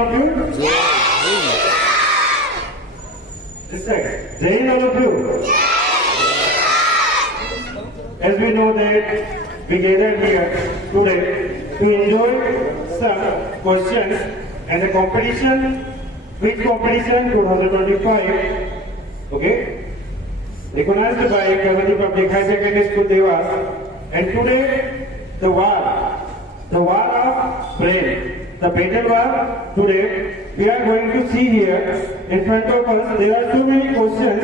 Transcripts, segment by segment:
of you. This side. Jai Hind all of you. As we know that we gathered here today to enjoy some questions and the competition, quiz competition 2025, okay, recognized by Kavati Public High Secondary School Devas. And today, the war of brain, the battle war. Today, we are going to see here in front of us. There are so many questions,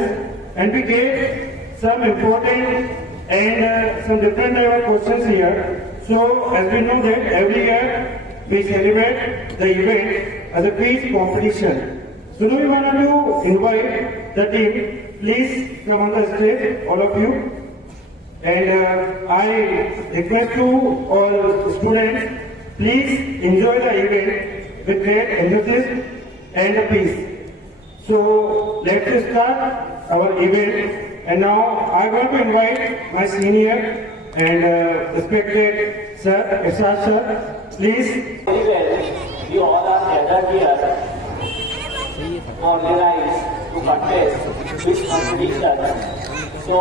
and we get some important and some different type of questions here. So, as we know that every year we celebrate the event as a quiz competition. So now we want to invite the team. Please come on the stage, all of you. And I request to all students, please enjoy the event with great enthusiasm and peace. So let's start our event. And now I want to invite my senior and respected sir, Irshad sir. Please. Very well, you all are gathered here to organize, to contest this competition. So,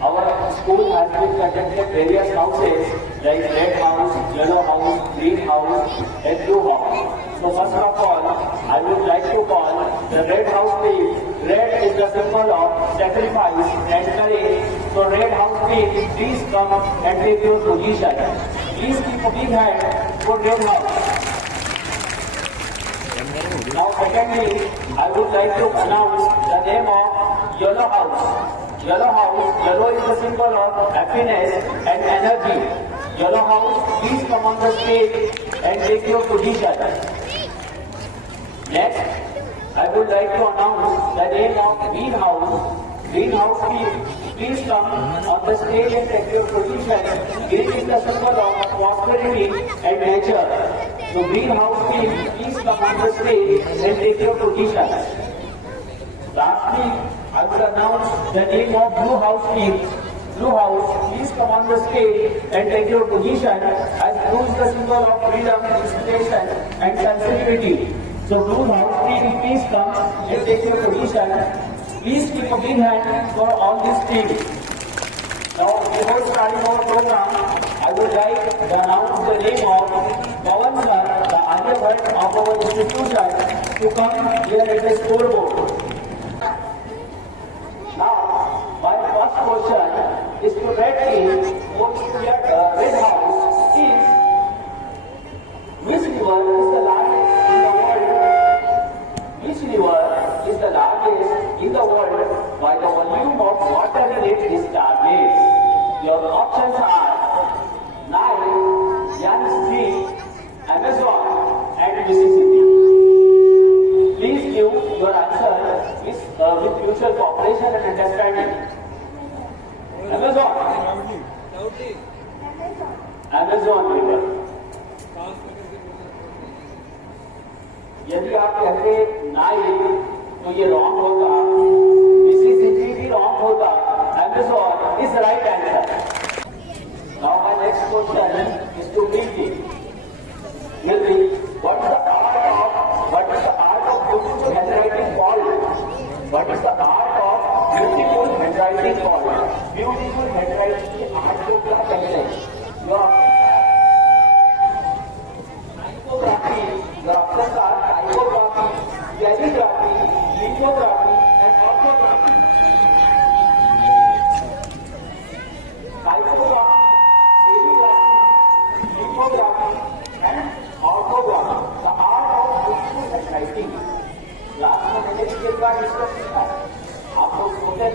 our school has been conducted various houses like red house, yellow house, green house, and blue house. So first of all, I would like to call the red house team. Red is the symbol of sacrifice and courage. So red house team, please come and take your position. Please keep a big hand for red house. Now secondly, I would like to announce the name of yellow house. Yellow house, yellow is the symbol of happiness and energy. Yellow house, please come on the stage and take your position. Next, I would like to announce the name of green house. Green house, please come on the stage and take your position. Green is the symbol of prosperity and nature. So green house, please come on the stage and take your position. Lastly, I will announce the name of blue house team. Blue house, please come on the stage and take your position, as blue is the symbol of freedom, inspiration and sensitivity. So blue house team, please come and take your position. Please keep a big hand for all these teams. Now, before starting our program, I would like to announce the name of Pawan sir, the Aryabhat of our institution, to come here at the scoreboard. Now, my first question is to red team, red house is, which river is the largest in the world? Which river is the largest in the world by the volume of water in it is Ganges? Your options are Nile, Yangtze, Amazon and Mississippi. Please give your answer with mutual cooperation and understanding. Amazon. Amazon river. यदि आप कहते Nile तो ये wrong होगा, Mississippi भी wrong होगा, Amazon is right answer. Now my next question is to Milky. Milky, what is the art of beautiful handwriting called? What is the art of beautiful handwriting called? Beautiful handwriting की art को क्या कहते हैं? Typography, your options are typography, calligraphy, lithography and orthography. Typography, calligraphy, lithography and orthography. The art of beautiful handwriting. Last में मैंने इसके बाद discuss किया, आप लोग सोचे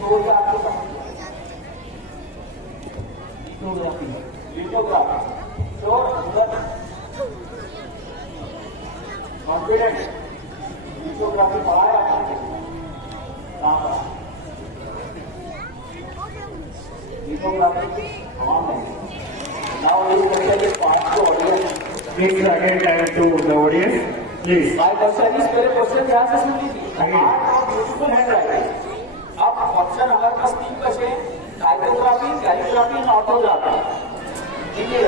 तो आपको लिथोग्राफी, so confident लिथोग्राफी पढ़ाया आपने कहाँ पर? लिथोग्राफी कहाँ है? Now this question is passed to audience. Please again time to the audience. Please. My question is मेरे क्वेश्चन ध्यान से सुन लीजिए. Art of beautiful handwriting. अब ऑप्शन हमारे पास तीन बचे, टाइपोग्राफी, कैलीग्राफी और ऑर्थोग्राफी. ठीक है.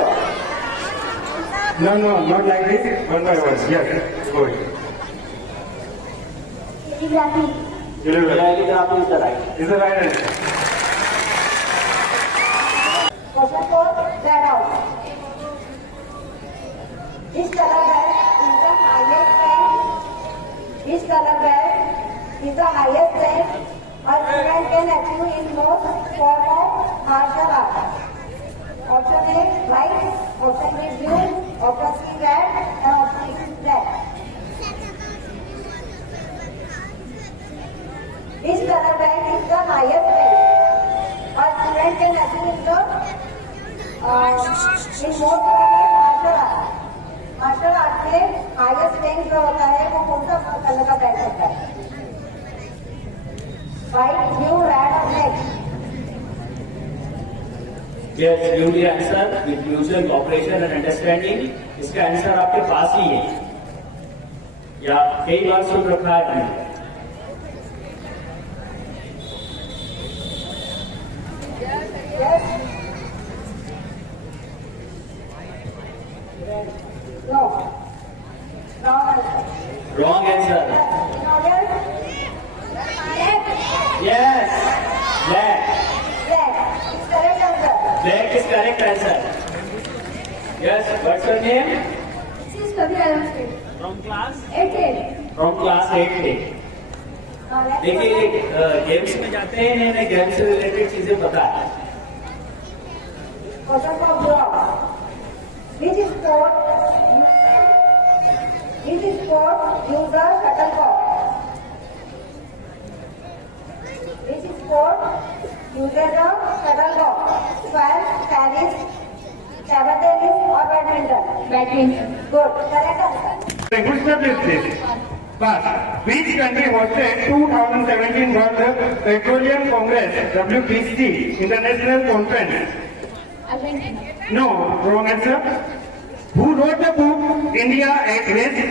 No, not like this. One by one. Yes, go ahead. Calligraphy. Calligraphy is the right. Is the right answer. Question 4, red out. This color bag is the highest rank. This color bag is the highest rank a student can achieve in most form of martial art. Option A, white. Option B, blue. Option C, red. And option D, black. This color bag is the highest rank a student can achieve in the in most form of martial art. Martial art में highest rank जो होता है वो कौन सा colour का bag होता है? व्हाइट, ब्लू, रेड और black. Yes, you the answer with mutual cooperation and understanding. इसका आंसर आपके पास ही है या कई बार सुन रखा है हमने. Yes. No. Wrong answer. Wrong answer. In order. Yes. Black. Black. It's correct answer. Black is correct answer. Yes. What's your name? This is Kavita Ramsey. From class? 8. From class 8 में. देखिए games में जाते हैं नए games से related चीजें पता है. Question for blue. Which sport uses a shuttlecock? Which sport uses a shuttlecock? Squash, tennis, table tennis or badminton? Badminton. Good. Correct answer. Which step is this? Pass. Which country hosted 2017 World Petroleum Congress (WPC) International Conference? Argentina. No, wrong answer. Who wrote the book India at Risk?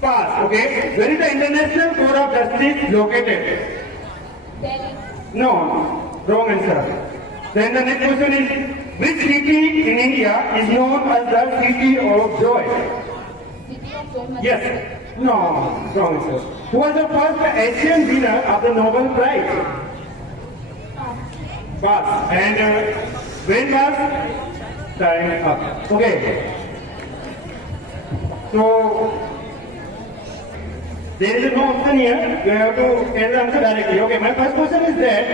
Pass. Okay. Where is the International Court of Justice located? Delhi. No, wrong answer. Then the next question is, which city in India is known as the City of Joy? City of Joy. Yes. No, wrong answer. Who was the first Asian winner of the Nobel Prize? Pass. And when was time up? Okay. So there is no option here. You have to get the answer directly. Okay. My first question is that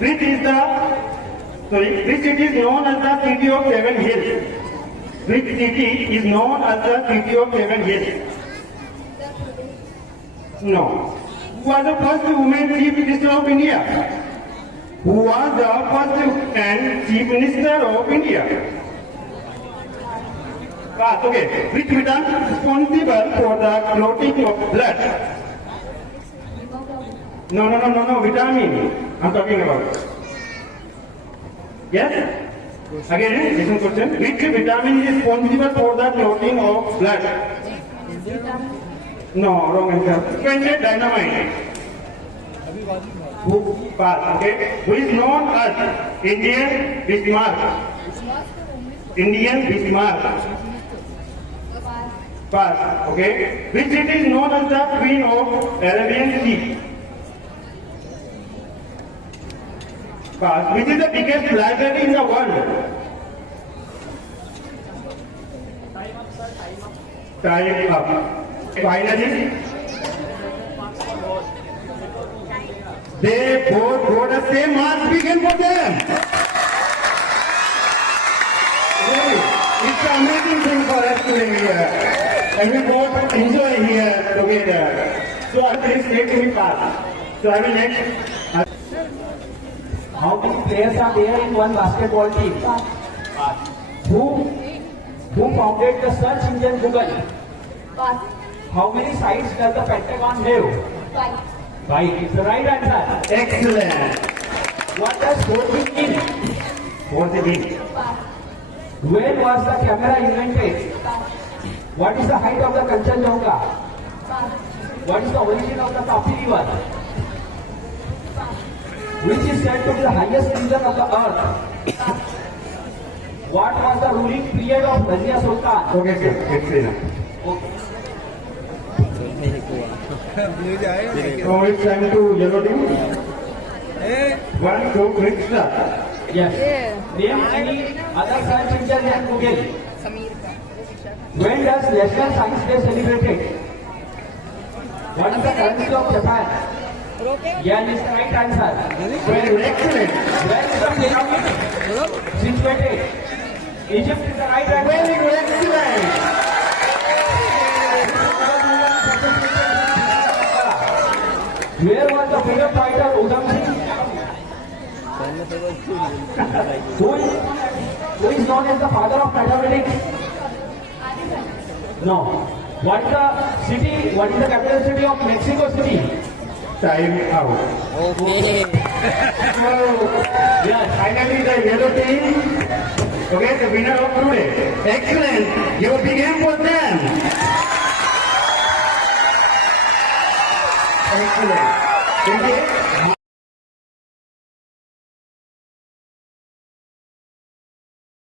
which city is known as the City of Seven Hills? Which city is known as the City of Seven Hills? No. Who was the first woman Chief Minister of India? Who was the first and Chief Minister of India? Okay. Which vitamin is responsible for the clotting of blood? No. Vitamin. I'm talking about. Yes? Again, listen question. Which vitamin is responsible for the clotting of blood? No, wrong answer. Splendid dynamite. Who pass? Okay. Who is known as Indian Bismarck? Indian Bismarck. Pass. Okay. Which city is known as the Queen of Arabian Sea? Pass. Which is the biggest library in the world? Time up. Finally, they both got the same marks. Begin for them. Really, it's an amazing thing for us today here, and we both enjoy here together. So I please take me pass. So I will next. How many players are there in one basketball team? Who founded the search engine Google? Pass. How many sides does the Pentagon have? 5. 5 is the right answer. Excellent. What does 4 mean? For the win. Pass. When was the camera invented? Pass. What is the height of the Kanchenjunga? Pass. What is the origin of the Tapi River? Which is said to be the highest region of the earth? what was the ruling period of Razia Sultan? Okay, sir. It's enough. Okay. Now it's time to yellow team. 1, 2, quick start. Yes. Name any other science teacher than Google. When does National Science Day celebrated? What is the currency of Japan? Yen is the right answer. Very good. Excellent. Where is the pyramid situated? Egypt is the right answer. Very good. Excellent. Where was the freedom fighter Udham Singh? Who is known as the father of mathematics? No. What is the city? What is the capital city of Mexico City? Time out. Okay. So, Yes. finally the yellow team. Okay, the winner of today. Excellent. Your big hand for them. Excellent. Thank you.